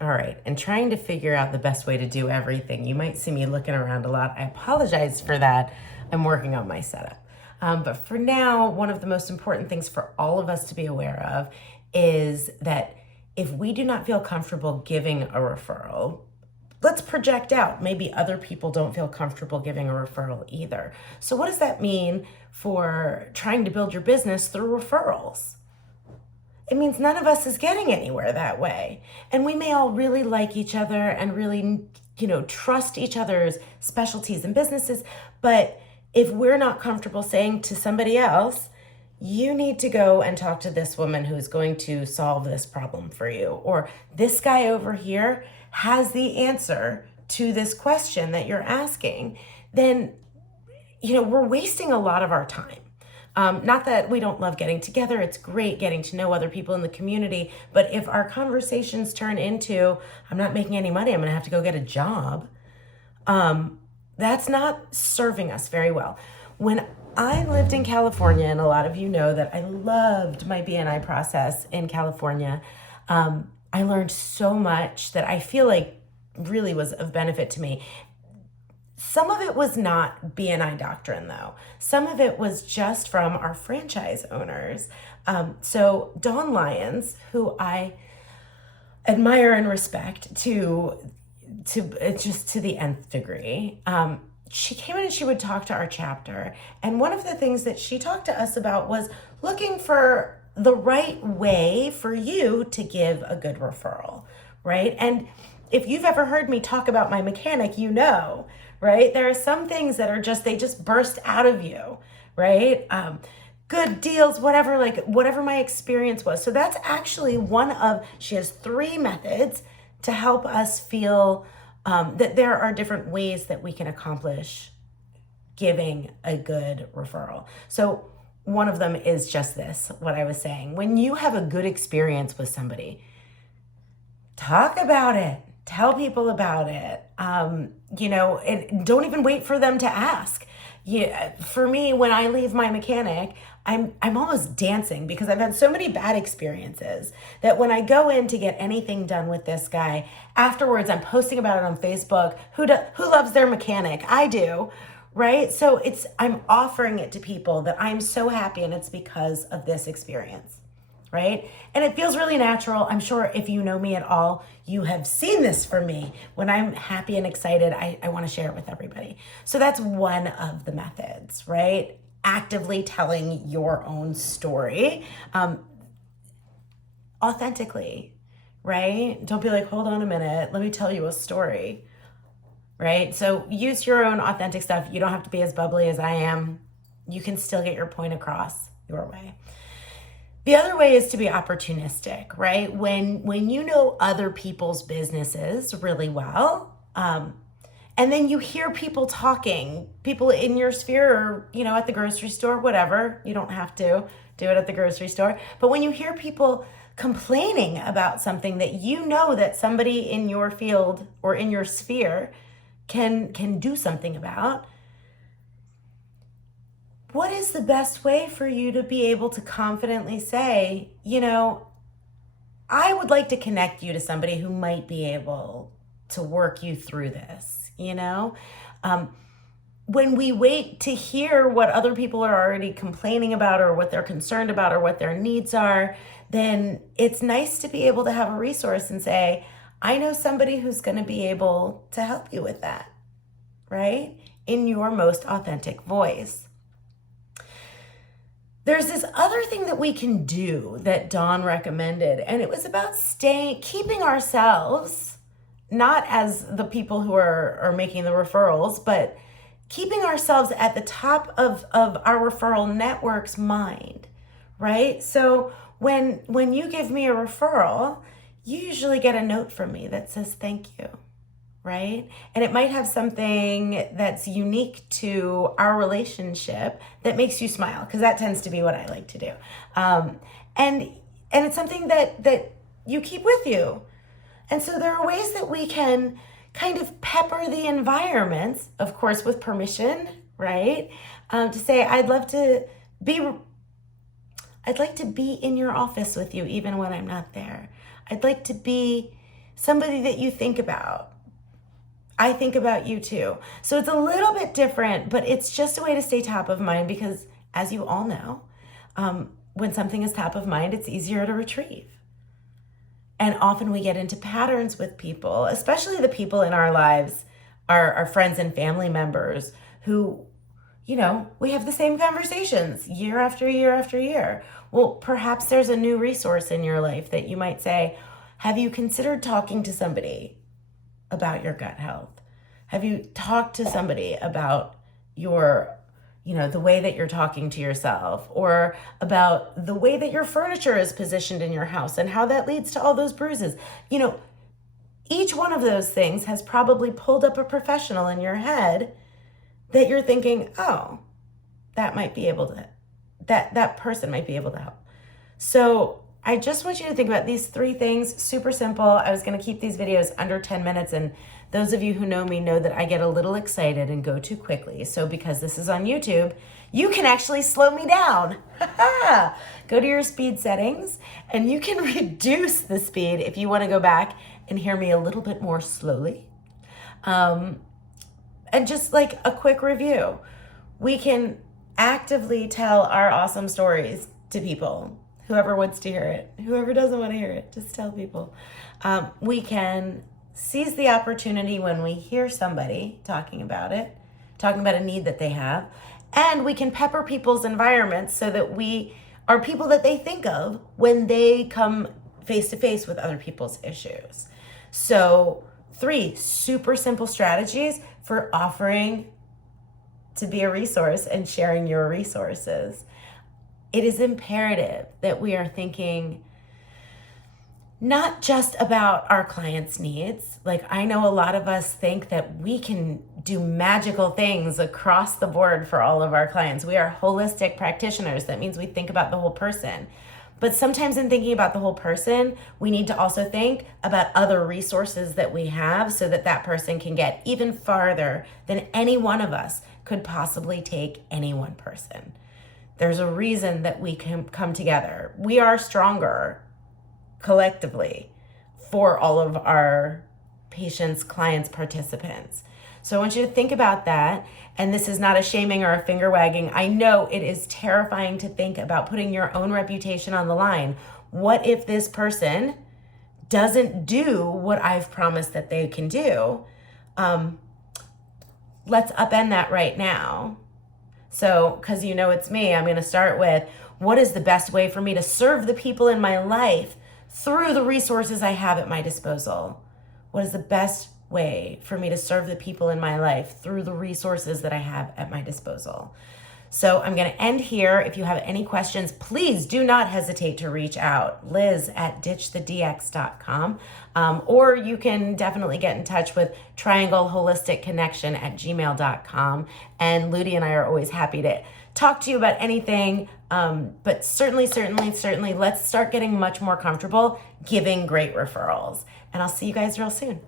All right, and trying to figure out the best way to do everything. You might see me looking around a lot. I apologize for that. I'm working on my setup. But for now, one of the most important things for all of us to be aware of is that if we do not feel comfortable giving a referral, let's project out. Maybe other people don't feel comfortable giving a referral either. So what does that mean for trying to build your business through referrals? It means none of us is getting anywhere that way. And we may all really like each other and really, trust each other's specialties and businesses. But if we're not comfortable saying to somebody else, you need to go and talk to this woman who's going to solve this problem for you, or this guy over here has the answer to this question that you're asking, then, we're wasting a lot of our time. Not that we don't love getting together. It's great getting to know other people in the community. But if our conversations turn into, I'm not making any money, I'm going to have to go get a job, that's not serving us very well. When I lived in California, and a lot of you know that I loved my BNI process in California, I learned so much that I feel like really was of benefit to me. Some of it was not BNI doctrine, though. Some of it was just from our franchise owners. So Dawn Lyons, who I admire and respect to just to the nth degree, she came in and she would talk to our chapter. And one of the things that she talked to us about was looking for the right way for you to give a good referral, right? And if you've ever heard me talk about my mechanic, right? There are some things that are they just burst out of you, right? Good deals, whatever my experience was. So that's actually she has 3 methods to help us feel that there are different ways that we can accomplish giving a good referral. So one of them is just this, what I was saying. When you have a good experience with somebody, talk about it. Tell people about it, and don't even wait for them to ask. For me, when I leave my mechanic, I'm almost dancing because I've had so many bad experiences that when I go in to get anything done with this guy, afterwards I'm posting about it on Facebook. Who loves their mechanic? I do, right? So I'm offering it to people that I'm so happy, and it's because of this experience. Right? And it feels really natural. I'm sure if you know me at all, you have seen this from me. When I'm happy and excited, I want to share it with everybody. So that's one of the methods, right? Actively telling your own story authentically, right? Don't be like, hold on a minute, let me tell you a story, right? So use your own authentic stuff. You don't have to be as bubbly as I am. You can still get your point across your way. The other way is to be opportunistic, right? When you know other people's businesses really well, and then you hear people talking, people in your sphere, or, at the grocery store, whatever. You don't have to do it at the grocery store. But when you hear people complaining about something that that somebody in your field or in your sphere can do something about, what is the best way for you to be able to confidently say, I would like to connect you to somebody who might be able to work you through this, when we wait to hear what other people are already complaining about or what they're concerned about or what their needs are, then it's nice to be able to have a resource and say, I know somebody who's going to be able to help you with that, right? In your most authentic voice. There's this other thing that we can do that Dawn recommended, and it was about keeping ourselves, not as the people who are making the referrals, but keeping ourselves at the top of our referral network's mind, right? So when you give me a referral, you usually get a note from me that says thank you, right? And it might have something that's unique to our relationship that makes you smile, because that tends to be what I like to do. And it's something that you keep with you. And so there are ways that we can kind of pepper the environments, of course, with permission, right? To say, I'd like to be in your office with you even when I'm not there. I'd like to be somebody that you think about. I think about you too. So it's a little bit different, but it's just a way to stay top of mind because, as you all know, when something is top of mind, it's easier to retrieve. And often we get into patterns with people, especially the people in our lives, our friends and family members who, we have the same conversations year after year after year. Well, perhaps there's a new resource in your life that you might say, have you considered talking to somebody about your gut health? Have you talked to somebody about your, the way that you're talking to yourself, or about the way that your furniture is positioned in your house and how that leads to all those bruises? Each one of those things has probably pulled up a professional in your head that you're thinking, oh, that person might be able to help. So I just want you to think about these 3 things, super simple. I was going to keep these videos under 10 minutes, and those of you who know me know that I get a little excited and go too quickly. So because this is on YouTube, you can actually slow me down. Go to your speed settings, and you can reduce the speed if you want to go back and hear me a little bit more slowly. And just like a quick review, we can actively tell our awesome stories to people. Whoever wants to hear it, whoever doesn't want to hear it, just tell people. We can seize the opportunity when we hear somebody talking about a need that they have, and we can pepper people's environments so that we are people that they think of when they come face to face with other people's issues. So 3 super simple strategies for offering to be a resource and sharing your resources. It is imperative that we are thinking not just about our clients' needs. Like, I know a lot of us think that we can do magical things across the board for all of our clients. We are holistic practitioners. That means we think about the whole person. But sometimes in thinking about the whole person, we need to also think about other resources that we have so that that person can get even farther than any one of us could possibly take any one person. There's a reason that we can come together. We are stronger collectively for all of our patients, clients, participants. So I want you to think about that. And this is not a shaming or a finger wagging. I know it is terrifying to think about putting your own reputation on the line. What if this person doesn't do what I've promised that they can do? Let's upend that right now. So, because it's me, I'm going to start with, what is the best way for me to serve the people in my life through the resources I have at my disposal? What is the best way for me to serve the people in my life through the resources that I have at my disposal? So I'm going to end here. If you have any questions, please do not hesitate to reach out. Liz@ditchthedx.com. Or you can definitely get in touch with triangleholisticconnection@gmail.com. And Ludi and I are always happy to talk to you about anything. But certainly, let's start getting much more comfortable giving great referrals. And I'll see you guys real soon.